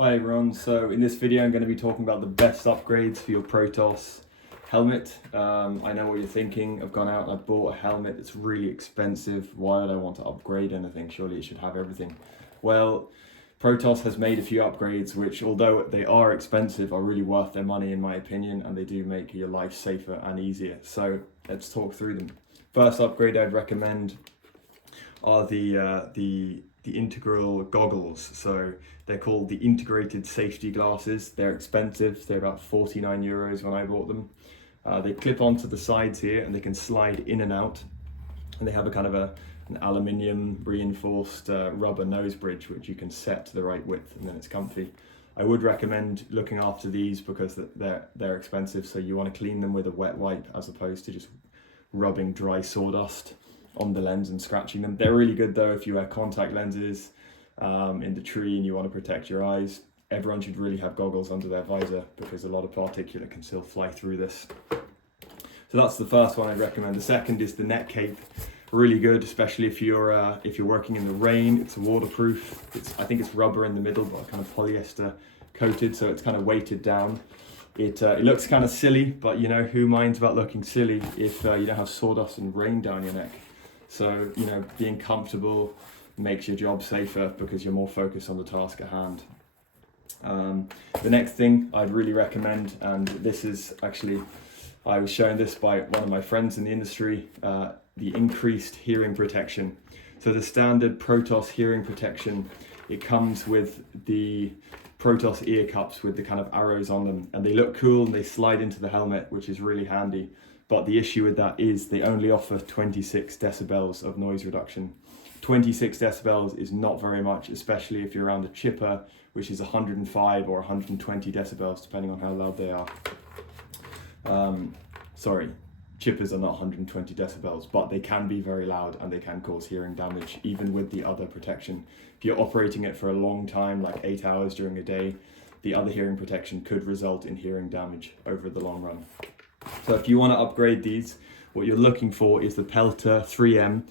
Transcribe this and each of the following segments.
Hi everyone, so in this video I'm going to be talking about the best upgrades for your Protos helmet. I know what you're thinking. I've gone out and I've bought a helmet that's really expensive. Why would I want to upgrade anything? Surely it should have everything. Well, Protos has made a few upgrades which, although they are expensive, are really worth their money in my opinion, and they do make your life safer and easier. So let's talk through them. First upgrade I'd recommend are the integral goggles. So they're called the integrated safety glasses. They're expensive. They're about 49 euros when I bought them. They clip onto the sides here and they can slide in and out. And they have a kind of an aluminium reinforced rubber nose bridge which you can set to the right width, and then it's comfy. I would recommend looking after these because they're expensive, so you want to clean them with a wet wipe as opposed to just rubbing dry sawdust on the lens and scratching them. They're really good though if you wear contact lenses in the tree and you want to protect your eyes. Everyone should really have goggles under their visor because a lot of particulate can still fly through this. So that's the first one I'd recommend. The second is the neck cape. Really good, especially if you're working in the rain. It's waterproof. I think it's rubber in the middle, but kind of polyester coated, so it's kind of weighted down. It looks kind of silly, but you know, who minds about looking silly if you don't have sawdust and rain down your neck? So, you know, being comfortable makes your job safer because you're more focused on the task at hand. The next thing I'd really recommend, and this is actually, I was shown this by one of my friends in the industry, the increased hearing protection. So the standard Protos hearing protection, it comes with the Protos ear cups with the kind of arrows on them, and they look cool and they slide into the helmet, which is really handy. But the issue with that is they only offer 26 decibels of noise reduction. 26 decibels is not very much, especially if you're around a chipper, which is 105 or 120 decibels, depending on how loud they are. Sorry, chippers are not 120 decibels, but they can be very loud and they can cause hearing damage, even with the other protection. If you're operating it for a long time, like 8 hours during a day, the other hearing protection could result in hearing damage over the long run. So if you want to upgrade these, what you're looking for is the Peltor 3M,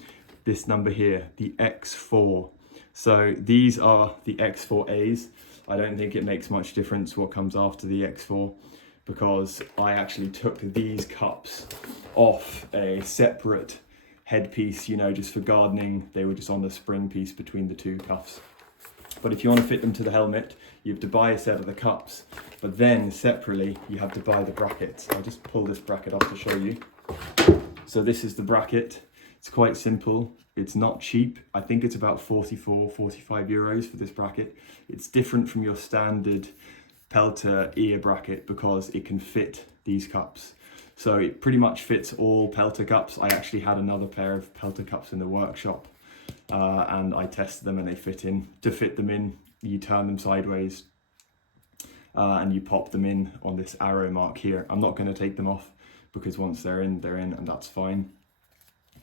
this number here, the X4. So these are the X4As. I don't think it makes much difference what comes after the X4 because I actually took these cups off a separate headpiece, you know, just for gardening. They were just on the spring piece between the two cuffs. But if you want to fit them to the helmet, you have to buy a set of the cups, but then separately you have to buy the brackets. I'll just pull this bracket off to show you. So this is the bracket. It's quite simple. It's not cheap. I think it's about 44, 45 euros for this bracket. It's different from your standard Peltor ear bracket because it can fit these cups. So it pretty much fits all Peltor cups. I actually had another pair of Peltor cups in the workshop and I tested them and they fit in. To fit them in, you turn them sideways and you pop them in on this arrow mark here. I'm not going to take them off because once they're in and that's fine.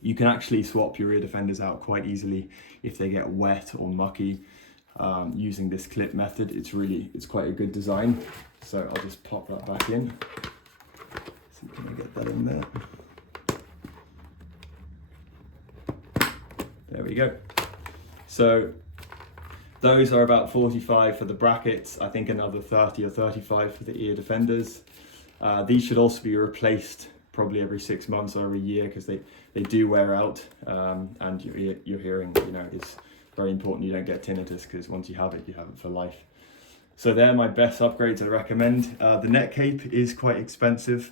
You can actually swap your ear defenders out quite easily if they get wet or mucky using this clip method. It's quite a good design. So I'll just pop that back in. So can I get that in there? There we go. So those are about 45 for the brackets. I think another 30 or 35 for the ear defenders. These should also be replaced probably every 6 months or every year because they do wear out, and your hearing, you know, is very important. You don't get tinnitus because once you have it for life. So they're my best upgrades I recommend. The neck cape is quite expensive.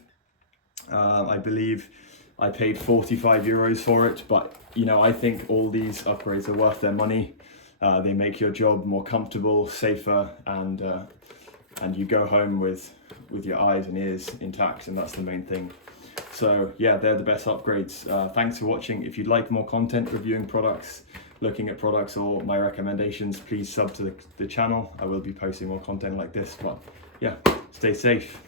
I believe I paid 45 euros for it, but you know, I think all these upgrades are worth their money. They make your job more comfortable, safer, and you go home with your eyes and ears intact, and that's the main thing. So yeah, they're the best upgrades. Thanks for watching. If you'd like more content reviewing products, looking at products, or my recommendations, please sub to the channel. I will be posting more content like this, but yeah, stay safe.